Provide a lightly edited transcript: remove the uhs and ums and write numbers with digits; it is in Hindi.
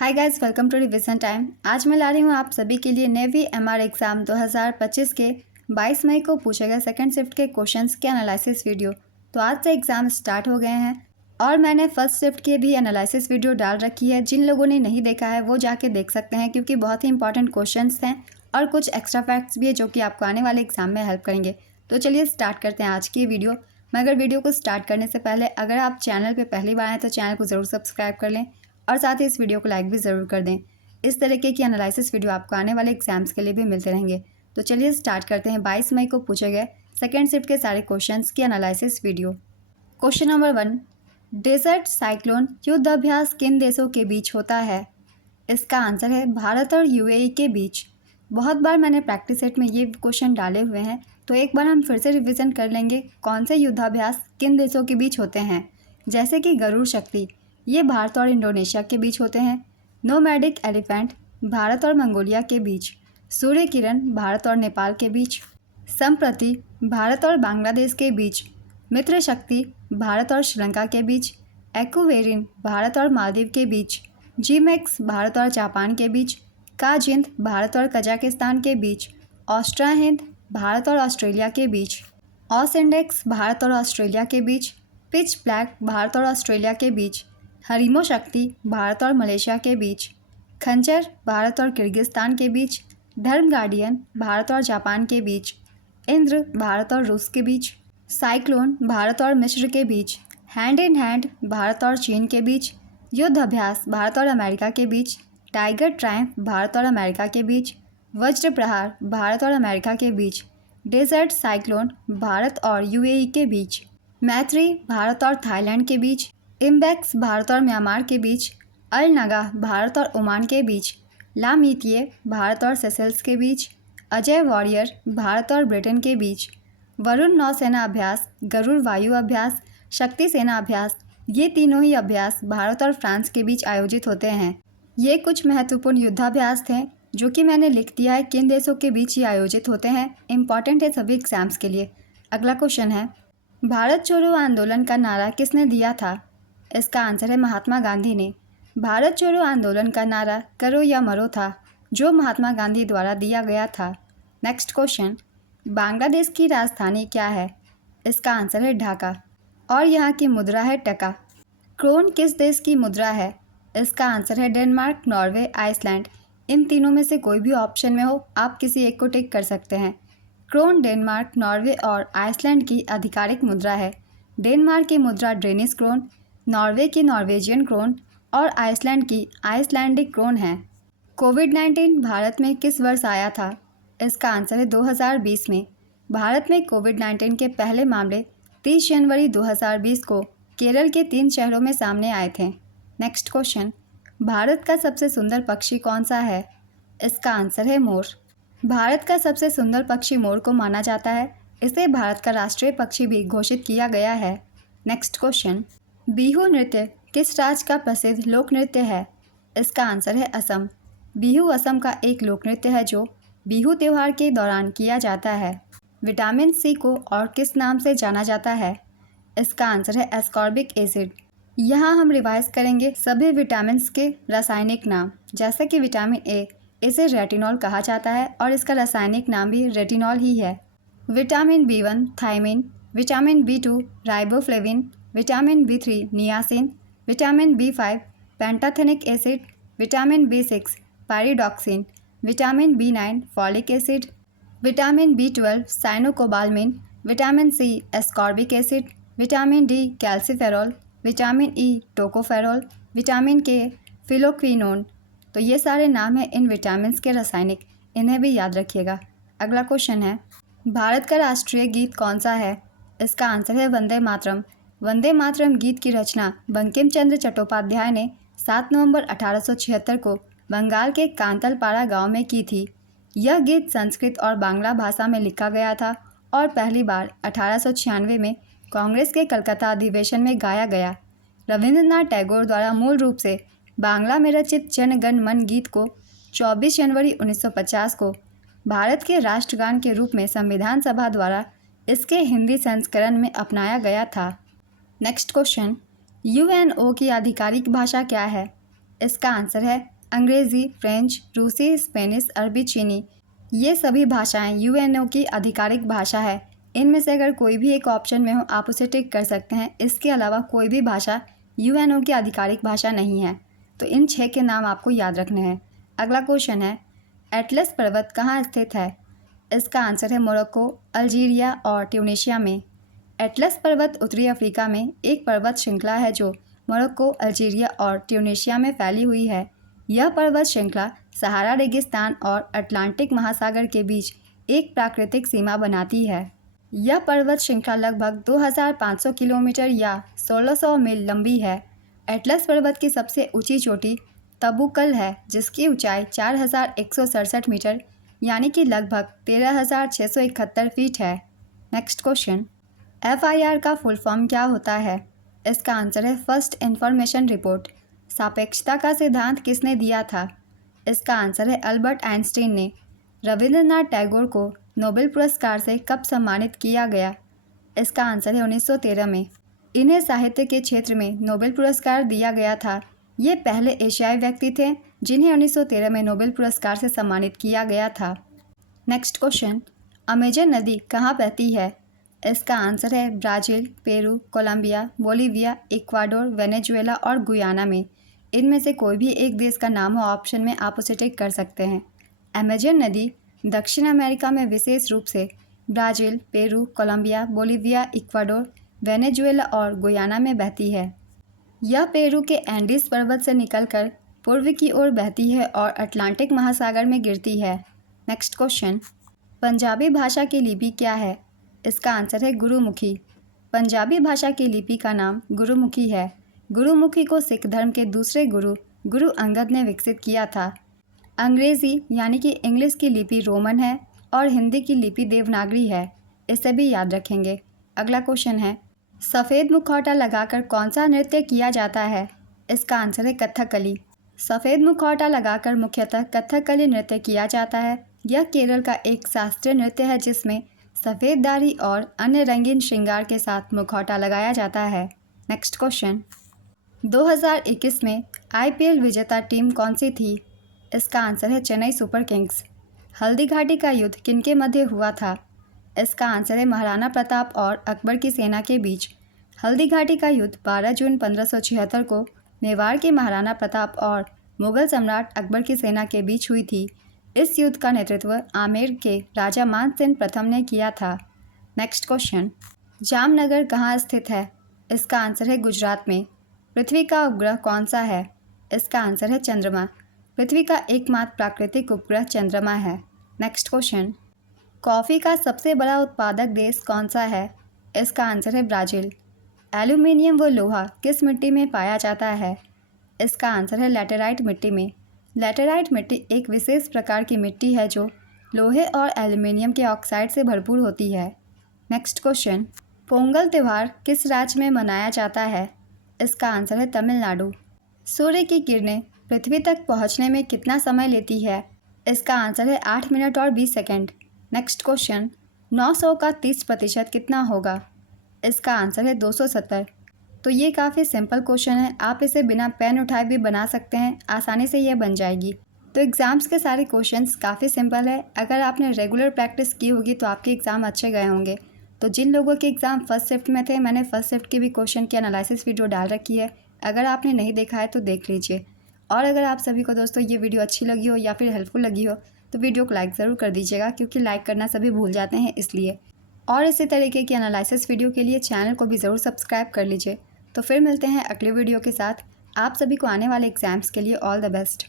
Hi guys, welcome to revision time. आज मैं ला रही हूँ आप सभी के लिए नेवी एमआर एग्ज़ाम 2025 के 22 मई को पूछे गए सेकंड शिफ्ट के क्वेश्चंस के एनालिसिस वीडियो। तो आज से एग्ज़ाम स्टार्ट हो गए हैं और मैंने फर्स्ट शिफ्ट के भी एनालिसिस वीडियो डाल रखी है। जिन लोगों ने नहीं देखा है वो जाके देख सकते हैं, क्योंकि बहुत ही इंपॉर्टेंट क्वेश्चंस हैं और कुछ एक्स्ट्रा फैक्ट्स भी है जो कि आपको आने वाले एग्ज़ाम में हेल्प करेंगे। तो चलिए स्टार्ट करते हैं आज की वीडियो। मगर वीडियो को स्टार्ट करने से पहले अगर आप चैनल पर पहली बार आए तो चैनल को ज़रूर सब्सक्राइब कर लें और साथ ही इस वीडियो को लाइक भी ज़रूर कर दें। इस तरीके की एनालिसिस वीडियो आपको आने वाले एग्जाम्स के लिए भी मिलते रहेंगे। तो चलिए स्टार्ट करते हैं 22 मई को पूछे गए सेकेंड शिफ्ट के सारे क्वेश्चंस की analysis video. Question number 1, desert cyclone युद्ध अभ्यास किन देशों के बीच होता है? इसका आंसर है भारत और यूएई के बीच। बहुत बार मैंने प्रैक्टिस सेट में ये क्वेश्चन डाले हुए हैं, तो एक बार हम फिर से रिविज़न कर लेंगे कौन से युद्धाभ्यास किन देशों के बीच होते हैं। जैसे कि गरुड़ शक्ति, ये भारत और इंडोनेशिया के बीच होते हैं। नोमैडिक एलिफेंट, भारत और मंगोलिया के बीच। सूर्य किरण, भारत और नेपाल के बीच। संप्रति, भारत और बांग्लादेश के बीच। मित्र शक्ति, भारत और श्रीलंका के बीच। एक्वेरिन, भारत और मालदीव के बीच। जीमैक्स, भारत और जापान के बीच। काजिंद, भारत और कजाकिस्तान के बीच। ऑस्ट्रा हिंद, भारत और ऑस्ट्रेलिया के बीच। ऑस इंडेक्स, भारत और ऑस्ट्रेलिया के बीच। पिच ब्लैक, भारत और ऑस्ट्रेलिया के बीच। हरीमो शक्ति, भारत और मलेशिया के बीच। खंजर, भारत और किर्गिस्तान के बीच। धर्म गार्डियन, भारत और जापान के बीच। इंद्र, भारत और रूस के बीच। साइक्लोन, भारत और मिस्र के बीच। हैंड इन हैंड, भारत और चीन के बीच। युद्ध अभ्यास, भारत और अमेरिका के बीच। टाइगर ट्रायम्फ, भारत और अमेरिका के बीच। वज्र प्रहार, भारत और अमेरिका के बीच। डेजर्ट साइक्लोन, भारत और यूएई के बीच। मैत्री, भारत और थाईलैंड के बीच। इम्बैक्स, भारत और म्यांमार के बीच। अल नगा, भारत और ओमान के बीच। लामीतिये, भारत और सेशेल्स के बीच। अजय वॉरियर, भारत और ब्रिटेन के बीच। वरुण नौसेना अभ्यास, गरुड़ वायु अभ्यास, शक्ति सेना अभ्यास, ये तीनों ही अभ्यास भारत और फ्रांस के बीच आयोजित होते हैं। ये कुछ महत्वपूर्ण युद्धाभ्यास थे जो कि मैंने लिख दिया है किन देशों के बीच ये आयोजित होते हैं। इंपॉर्टेंट है सभी एग्जाम्स के लिए। अगला क्वेश्चन है, भारत छोड़ो आंदोलन का नारा किसने दिया था? इसका आंसर है महात्मा गांधी ने। भारत छोड़ो आंदोलन का नारा करो या मरो था, जो महात्मा गांधी द्वारा दिया गया था। नेक्स्ट क्वेश्चन, बांग्लादेश की राजधानी क्या है? इसका आंसर है ढाका और यहाँ की मुद्रा है टका। क्रोन किस देश की मुद्रा है? इसका आंसर है डेनमार्क, नॉर्वे, आइसलैंड। इन तीनों में से कोई भी ऑप्शन में हो, आप किसी एक को टिक कर सकते हैं। क्रोन डेनमार्क, नॉर्वे और आइसलैंड की आधिकारिक मुद्रा है। डेनमार्क की मुद्रा डेनिश क्रोन, नॉर्वे की नॉर्वेजियन क्रोन और आइसलैंड की आइसलैंडिक क्रोन है। कोविड-19 भारत में किस वर्ष आया था? इसका आंसर है 2020 में। भारत में कोविड-19 के पहले मामले 30 जनवरी 2020 को केरल के 3 शहरों में सामने आए थे। नेक्स्ट क्वेश्चन, भारत का सबसे सुंदर पक्षी कौन सा है? इसका आंसर है मोर। भारत का सबसे सुंदर पक्षी मोर को माना जाता है। इसे भारत का राष्ट्रीय पक्षी भी घोषित किया गया है। नेक्स्ट क्वेश्चन, बिहू नृत्य किस राज्य का प्रसिद्ध लोक नृत्य है? इसका आंसर है असम। बिहू असम का एक लोक नृत्य है जो बिहू त्यौहार के दौरान किया जाता है। विटामिन सी को और किस नाम से जाना जाता है? इसका आंसर है एस्कॉर्बिक एसिड। यहाँ हम रिवाइज करेंगे सभी विटामिन के रासायनिक नाम। जैसे कि विटामिन ए, इसे रेटिनॉल कहा जाता है और इसका रासायनिक नाम भी रेटिनॉल ही है। Vitamin B1 thiamine, vitamin बी2 riboflavin, vitamin B3 niacin, vitamin B5 pantothenic acid, vitamin B6 pyridoxine, vitamin बी9 folic acid, vitamin B12 cyanocobalamin, vitamin C ascorbic acid, vitamin D calciferol, vitamin E tocopherol, vitamin के फिलोक्विनोन। तो ये सारे नाम हैं इन विटामिन के रासायनिक, इन्हें भी याद रखिएगा। अगला क्वेश्चन है, भारत का राष्ट्रीय गीत कौन सा है? इसका आंसर है वंदे मातरम। वंदे मातरम गीत की रचना बंकिम चंद्र चट्टोपाध्याय ने 7 नवंबर 1876 को बंगाल के कांतलपाड़ा गांव में की थी। यह गीत संस्कृत और बांग्ला भाषा में लिखा गया था और पहली बार 1896 में कांग्रेस के कलकत्ता अधिवेशन में गाया गया। रविंद्रनाथ टैगोर द्वारा मूल रूप से बांग्ला में रचित जन गण मन गीत को 24 जनवरी 1950 को भारत के राष्ट्रगान के रूप में संविधान सभा द्वारा इसके हिंदी संस्करण में अपनाया गया था। नेक्स्ट क्वेश्चन, यूएनओ की आधिकारिक भाषा क्या है? इसका आंसर है अंग्रेज़ी, फ्रेंच, रूसी, स्पेनिश, अरबी, चीनी। ये सभी भाषाएं यूएनओ की आधिकारिक भाषा है। इनमें से अगर कोई भी एक ऑप्शन में हो आप उसे टिक कर सकते हैं। इसके अलावा कोई भी भाषा यूएनओ की आधिकारिक भाषा नहीं है। तो इन 6 के नाम आपको याद रखने हैं। अगला क्वेश्चन है, एटलस पर्वत कहाँ स्थित है? इसका आंसर है मोरक्को, अल्जीरिया और ट्यूनीशिया में। एटलस पर्वत उत्तरी अफ्रीका में एक पर्वत श्रृंखला है जो मोरक्को, अल्जीरिया और ट्यूनीशिया में फैली हुई है। यह पर्वत श्रृंखला सहारा रेगिस्तान और अटलांटिक महासागर के बीच एक प्राकृतिक सीमा बनाती है। यह पर्वत श्रृंखला लगभग 2500 किलोमीटर या 1600 मील लंबी है। एटलस पर्वत की सबसे ऊंची चोटी तबुकल है, जिसकी ऊंचाई 4167 मीटर यानी कि लगभग 13,671 फीट है। नेक्स्ट क्वेश्चन, FIR का फुल फॉर्म क्या होता है? इसका आंसर है फर्स्ट इंफॉर्मेशन रिपोर्ट। सापेक्षता का सिद्धांत किसने दिया था? इसका आंसर है अल्बर्ट आइंस्टीन ने। रविंद्रनाथ टैगोर को नोबेल पुरस्कार से कब सम्मानित किया गया? इसका आंसर है 1913 में। इन्हें साहित्य के क्षेत्र में नोबेल पुरस्कार दिया गया था। ये पहले एशियाई व्यक्ति थे जिन्हें 1913 में नोबेल पुरस्कार से सम्मानित किया गया था। नेक्स्ट क्वेश्चन, अमेजन नदी कहाँ बहती है? इसका आंसर है Brazil, Peru, Colombia, Bolivia, Ecuador, Venezuela और गुयाना में। इनमें से कोई भी एक देश का नाम हो ऑप्शन में आप उसे टिक कर सकते हैं। अमेजन नदी दक्षिण अमेरिका में विशेष रूप से Brazil, Peru, Colombia, Bolivia, Ecuador, Venezuela और गुयाना में बहती है। यह पेरू के एंडीज पर्वत से निकलकर पूर्व की ओर बहती है और अटलांटिक महासागर में गिरती है। नेक्स्ट क्वेश्चन, पंजाबी भाषा की लिपि क्या है? इसका आंसर है गुरुमुखी। पंजाबी भाषा की लिपि का नाम गुरुमुखी है। गुरुमुखी को सिख धर्म के दूसरे गुरु गुरु अंगद ने विकसित किया था। अंग्रेज़ी यानी कि इंग्लिश की लिपि रोमन है और हिंदी की लिपि देवनागरी है। इसे भी याद रखेंगे। अगला क्वेश्चन है, सफ़ेद मुखौटा लगाकर कौन सा नृत्य किया जाता है? इसका आंसर है कथकली। सफ़ेद मुखौटा लगाकर मुख्यतः कथकली नृत्य किया जाता है। यह केरल का एक शास्त्रीय नृत्य है जिसमें सफ़ेद दाढ़ी और अन्य रंगीन श्रृंगार के साथ मुखौटा लगाया जाता है। नेक्स्ट क्वेश्चन, 2021 में IPL विजेता टीम कौन सी थी? इसका आंसर है चेन्नई सुपर किंग्स। हल्दी घाटी का युद्ध किनके मध्य हुआ था? इसका आंसर है महाराणा प्रताप और अकबर की सेना के बीच। हल्दी घाटी का युद्ध 12 जून 1576 को मेवाड़ के महाराणा प्रताप और मुगल सम्राट अकबर की सेना के बीच हुई थी। इस युद्ध का नेतृत्व आमेर के राजा मानसिंह प्रथम ने किया था। नेक्स्ट क्वेश्चन, जामनगर कहाँ स्थित है? इसका आंसर है गुजरात में। पृथ्वी का उपग्रह कौन सा है? इसका आंसर है चंद्रमा। पृथ्वी का एकमात्र प्राकृतिक उपग्रह चंद्रमा है। नेक्स्ट क्वेश्चन, कॉफ़ी का सबसे बड़ा उत्पादक देश कौन सा है? इसका आंसर है ब्राज़ील। एल्यूमिनियम व लोहा किस मिट्टी में पाया जाता है? इसका आंसर है लैटेराइट मिट्टी में। लैटेराइट मिट्टी एक विशेष प्रकार की मिट्टी है जो लोहे और एल्यूमिनियम के ऑक्साइड से भरपूर होती है। नेक्स्ट क्वेश्चन, पोंगल त्यौहार किस राज्य में मनाया जाता है? इसका आंसर है तमिलनाडु। सूर्य की किरणें पृथ्वी तक पहुंचने में कितना समय लेती है? इसका आंसर है 8 मिनट और 20 सेकंड। नेक्स्ट क्वेश्चन, 900 का 30% कितना होगा? इसका आंसर है 270। तो ये काफ़ी सिंपल क्वेश्चन है, आप इसे बिना पेन उठाए भी बना सकते हैं, आसानी से ये बन जाएगी। तो एग्ज़ाम्स के सारे क्वेश्चंस काफ़ी सिंपल है। अगर आपने रेगुलर प्रैक्टिस की होगी तो आपके एग्ज़ाम अच्छे गए होंगे। तो जिन लोगों के एग्ज़ाम फर्स्ट शिफ्ट में थे, मैंने फर्स्ट शिफ्ट की भी क्वेश्चन की एनालिसिस वीडियो डाल रखी है। अगर आपने नहीं देखा है तो देख लीजिए। और अगर आप सभी को दोस्तों ये वीडियो अच्छी लगी हो या फिर हेल्पफुल लगी हो तो वीडियो को लाइक ज़रूर कर दीजिएगा, क्योंकि लाइक करना सभी भूल जाते हैं इसलिए। और इसी तरीके की एनालिसिस वीडियो के लिए चैनल को भी ज़रूर सब्सक्राइब कर लीजिए। तो फिर मिलते हैं अगले वीडियो के साथ। आप सभी को आने वाले एग्ज़ाम्स के लिए ऑल द बेस्ट।